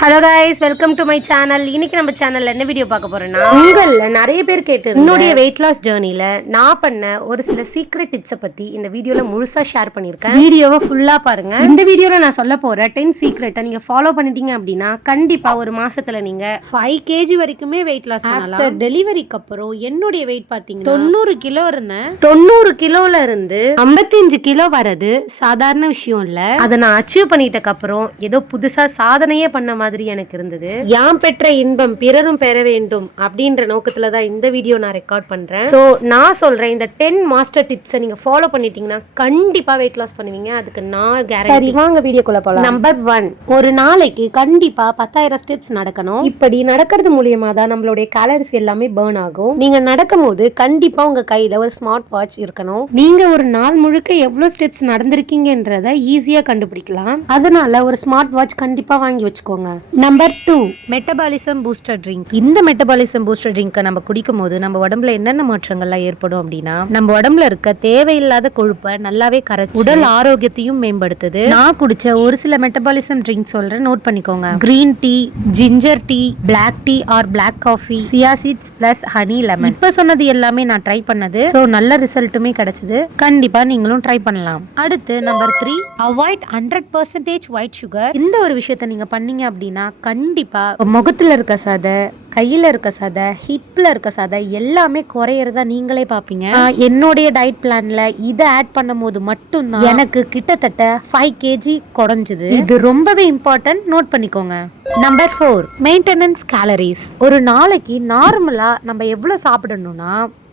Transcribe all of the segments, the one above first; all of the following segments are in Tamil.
Hello guys welcome to my channel இன்னைக்கு நம்ம சேனல்ல என்ன வீடியோ பார்க்க போறோம்னா உங்கள நிறைய பேர் கேட்டு என்னுடைய வெயிட் லாஸ் ஜேர்னில நான் பண்ண ஒரு சில சீக்ரெட் டிப்ஸை பத்தி இந்த வீடியோல முழுசா ஷேர் பண்ணிருக்கேன் வீடியோவை ஃபுல்லா பாருங்க. இந்த வீடியோல நான் சொல்ல போற டென் சீக்ரெட்டை நீங்க ஃபாலோ பண்ணிட்டீங்க அப்படின்னா கண்டிப்பா ஒரு மாசத்துல நீங்க ஃபைவ் கேஜி வரைக்குமே வெயிட் லாஸ் ஆஃப்டர் டெலிவரிக்கு அப்புறம் என்னுடைய வெயிட் பாத்தீங்கன்னா தொண்ணூறு கிலோ இருந்தேன். தொண்ணூறு கிலோல இருந்து 55 கிலோ வரது சாதாரண விஷயம் இல்ல. அதை நான் அச்சீவ் பண்ணிட்டக்கு அப்புறம் ஏதோ புதுசா சாதனையே பண்ண மாதிரி எனக்கு இருந்தது. யாம் பெற்ற இன்பம் பிறரும் பெற வேண்டும் அப்படின்ற நோக்கத்துல தான் இந்த வீடியோ நான் ரெக்கார்ட் பண்றேன். சோ நான் சொல்றேன் இந்த டென் மாஸ்டர் டிப்ஸை நீங்க ஃபாலோ பண்ணிட்டீங்கன்னா கண்டிப்பா வெயிட் லாஸ் பண்ணுவீங்க. அதுக்கு நான் கேரண்டி வாங்க வீடியோக்குள்ள போலாம். நம்பர் ஒன் ஒரு நாளைக்கு கண்டிப்பா பத்தாயிரம் ஸ்டெப்ஸ் நடக்கணும். இப்படி நடக்கிறது மூலியமா தான் நம்மளுடைய கேலரிஸ் எல்லாமே பேர்ன் ஆகும். நீங்க நடக்கும் போது கண்டிப்பா உங்க கையில ஒரு ஸ்மார்ட் வாட்ச் இருக்கணும். நீங்க ஒரு நாள் முழுக்க எவ்வளவு ஸ்டெப்ஸ் நடந்திருக்கீங்கன்றத ஈஸியா கண்டுபிடிக்கலாம். அதனால ஒரு ஸ்மார்ட் வாட்ச் கண்டிப்பா வாங்கி வச்சுக்கோங்க. Number two metabolism booster drink இந்த மெட்டபாலிசம் பூஸ்டர் ட்ரிங்கை நம்ம குடிக்கும் போது நம்ம உடம்புல என்னென்ன மாற்றங்கள்லாம் ஏற்படும் அப்படின்னா நம்ம உடம்புல இருக்க தேவையில்லாத கொழுப்பை நல்லாவே கரைச்சு உடல் ஆரோக்கியத்தையும் மேம்படுத்துது. நான் குடிச்ச ஒரு சில மெட்டபாலிசம் ட்ரிங்க் சொல்றேன் நோட் பண்ணிக்கோங்க. Green tea ginger tea black tea or black coffee chia seeds plus honey lemon இப்ப சொன்னது எல்லாமே நான் ட்ரை பண்ணது. ஸோ நல்ல ரிசல்ட்டுமே கிடைச்சது. கண்டிப்பா நீங்களும் ட்ரை பண்ணலாம். அடுத்து number three avoid hundred percentage white sugar இந்த ஒரு விஷயத்த நீங்க பண்ணீங்க அப்படின்னா கண்டிப்பா முகத்துல இருக்க சதை கையில இருக்க சதை ஹிப்ல இருக்க சதை எல்லாமே குறையறதா நீங்களே பாப்பீங்க. என்னுடைய டயட் பிளான்ல இதை ஆட் பண்ணும் போது மட்டும்தான் எனக்கு கிட்டத்தட்ட ஃபைவ் கேஜி குறைஞ்சது. இது ரொம்பவே இம்பார்ட்டன்ட் நோட் பண்ணிக்கோங்க. நம்பர் ஃபோர் மெயின்டெனன்ஸ் கேலரிஸ் ஒரு நாளைக்கு நார்மலா நம்ம எவ்வளவு சாப்பிடணும்னா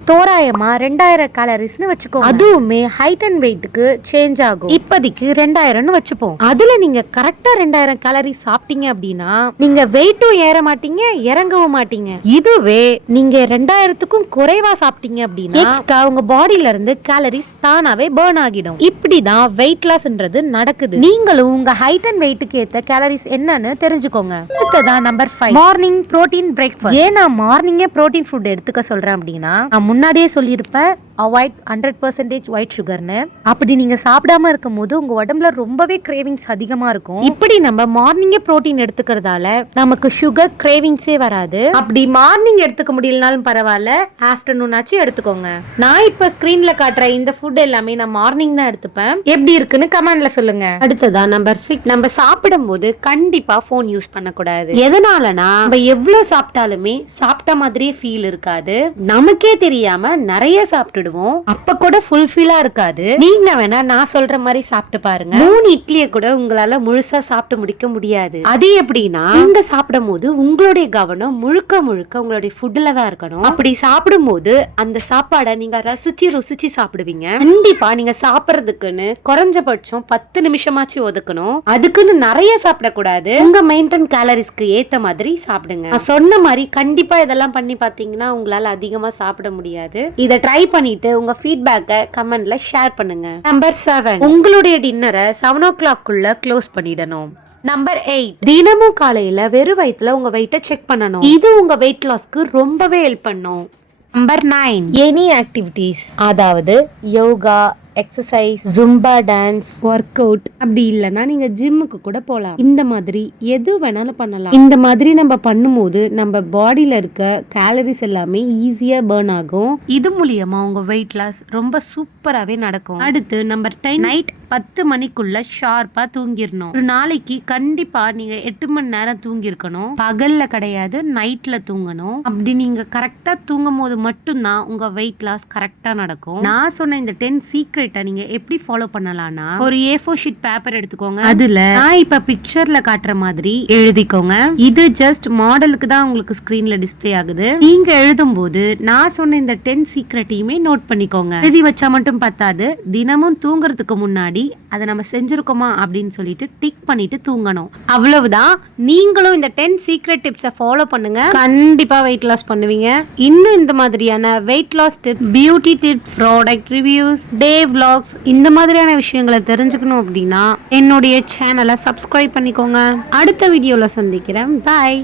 தோராயமா ரெண்டாயிரம் கேலரிஸ்னு வச்சுக்கோ அதுவுமே ஹைட் அண்ட் வெயிட்டுக்கு சேஞ்ச் ஆகும். இப்போதைக்கு ரெண்டாயிரம்னு வச்சுப்போம். அதுல நீங்க கரெக்டா ரெண்டாயிரம் கேலரிஸ் சாப்பிட்டீங்க அப்படின்னா நீங்க வெயிட்டும் ஏற மாட்டீங்க இறங்கவும் மாட்டீங்க. இதுவே நீங்க ரெண்டாயிரத்துக்கும் குறைவா சாப்பிட்டீங்க அப்படின்னா எக்ஸ்ட்ரா உங்க பாடியில இருந்து கேலரிஸ் தானாவே பேர்ன் ஆகிடும். இப்படிதான் வெயிட் லாஸ்ன்றது நடக்குது. நீங்களும் உங்க ஹைட் அண்ட் வெயிட்டுக்கு ஏத்த கேலரிஸ் என்னன்னு தெரிஞ்சுக்கோங்க. அடுத்ததான் number five morning protein breakfast ஏன் நான் மார்னிங்கே புரோட்டீன் ஃபுட் எடுத்துக்க சொல்றேன் அப்படின்னா நான் முன்னாடியே சொல்லியிருப்பேன் அவாய்ட் ஹண்ட்ரட் பர்சன்டேஜ் ஒயிட் சுகர்னு அப்படி நீங்க சாப்பிடாம இருக்கும் போது உங்க உடம்புல ரொம்பவே கிரேவிங்ஸ் அதிகமா இருக்கும். இப்படி நம்ம மார்னிங்கே புரோட்டீன் எடுத்துக்கிறதால நமக்கு சுகர் கிரேவிங்ஸே வராது. அப்படி மார்னிங் எடுத்துக்க முடியலனாலும் பரவாயில்ல ஆஃப்டர்நூன் ஆச்சு எடுத்துக்கோங்க. நான் இப்ப ஸ்கிரீன்ல காட்டுற இந்த ஃபுட் எல்லாமே நான் மார்னிங் தான் எடுத்துப்பேன். எப்படி இருக்குன்னு கமெண்ட்ல சொல்லுங்க. அடுத்ததா நம்பர் சிக்ஸ் நம்ம சாப்பிடும் போது கண்டிப்பா ஃபோன் யூஸ் பண்ணக்கூடாது. எதனாலனா நம்ம எவ்வளவு சாப்பிட்டாலுமே சாப்பிட்ட மாதிரியே ஃபீல் இருக்காது. நமக்கே தெரியாம நிறைய சாப்பிட்டுடுவோம் அப்ப கூட ஃபுல்ஃபில்லா இருக்காது. நீங்க வேணா நான் சொல்ற மாதிரி சாப்பிட்டு பாருங்க. மூணு இட்லிய கூட உங்களால முழுசா சாப்பிட்டு முடிக்க முடியாது. அது எப்படின்னா நீங்க சாப்பிடும் போது உங்களுடைய கவனம் முழுக்க முழுக்க உங்களுடைய ஃபுட்ல தான் இருக்கணும். அப்படி சாப்பிடும் போது அந்த சாப்பாடை நீங்க ரசிச்சு ருசிச்சு சாப்பிடுவீங்க. கண்டிப்பா நீங்க சாப்பிடுறதுக்குன்னு குறைஞ்சபட்சம் பத்து நிமிஷமாச்சு ஒதுக்கணும். அதுக்குன்னு நிறைய சாப்பிடக்கூடாது. உங்க மெயின்டைன் கேலரிஸ்க்கு ஏத்த மாதிரி சாப்பிடுங்க. நான் சொன்ன மாதிரி கண்டிப்பா இதெல்லாம் பண்ணி பாத்தீங்கன்னா உங்களால அதிகமா சாப்பிட முடியாது. இதை ட்ரை பண்ணிட்டு உங்க ஃபீட்பேக்கை கமெண்ட்ல ஷேர் பண்ணுங்க. நம்பர் செவன் உங்களுடைய டின்னரை செவன் ஓ கிளாக்குள்ள க்ளோஸ் பண்ணிடணும். நம்பர் எயிட் தினமும் காலையில வெறும் வயிற்றுல உங்க வெயிட்டை செக் பண்ணணும். இது உங்க வெயிட் லாஸ்க்கு ரொம்பவே ஹெல்ப் பண்ணும். நம்பர் நைன் எனி ஆக்டிவிட்டீஸ் அதாவது yoga exercise zumba dance work out அப்படி இல்லைன்னா நீங்க ஜிம்முக்கு கூட போகலாம் இந்த மாதிரி எது வேணாலும் பண்ணலாம். இந்த மாதிரி நம்ம பண்ணும்போது நம்ம பாடியில இருக்க கேலரிஸ் எல்லாமே ஈஸியா பேர்ன் ஆகும். இது மூலியமா உங்க வெயிட் லாஸ் ரொம்ப சூப்பராகவே நடக்கும். அடுத்து நம்பர் டென் நைட் பத்து மணிக்குள்ள ஷார்ப்பா தூங்கிடணும். ஒரு நாளைக்கு கண்டிப்பா நீங்க எட்டு மணி நேரம் தூங்கிருக்கணும் பகல்ல கிடையாது நைட்ல தூங்கணும். அப்படி நீங்க கரெக்டா தூங்கும் போது மட்டும்தான் உங்க வெயிட் லாஸ் கரெக்டா நடக்கும். நான் சொன்ன இந்த டென் சீக்ரெட் சீக்ரெட்டை நீங்க எப்படி ஃபாலோ பண்ணலாம்னா ஒரு ஏ ஃபோர் ஷீட் பேப்பர் எடுத்துக்கோங்க. அதுல நான் இப்ப பிக்சர்ல காட்டுற மாதிரி எழுதிக்கோங்க. இது ஜஸ்ட் மாடலுக்கு தான் உங்களுக்கு ஸ்கிரீன்ல டிஸ்ப்ளே ஆகுது. நீங்க எழுதும் போது நான் சொன்ன இந்த டென் சீக்ரெட்டையுமே நோட் பண்ணிக்கோங்க. எழுதி வச்சா மட்டும் பத்தாது. தினமும் தூங்குறதுக்கு முன்னாடி அதை நம்ம செஞ்சிருக்கோமா அப்படின்னு சொல்லிட்டு டிக் பண்ணிட்டு தூங்கணும். அவ்வளவுதான். நீங்களும் இந்த டென் சீக்ரெட் டிப்ஸை ஃபாலோ பண்ணுங்க. கண்டிப்பா வெயிட் லாஸ் பண்ணுவீங்க. இன்னும் இந்த மாதிரியான weight loss tips beauty tips product reviews day vlogs இந்த மாதிரியான விஷயங்களை தெரிஞ்சுக்கணும் அப்படின்னா என்னுடைய சேனலை சப்ஸ்கிரைப் பண்ணிக்கோங்க. அடுத்த வீடியோவில் சந்திக்கிறேன். பாய்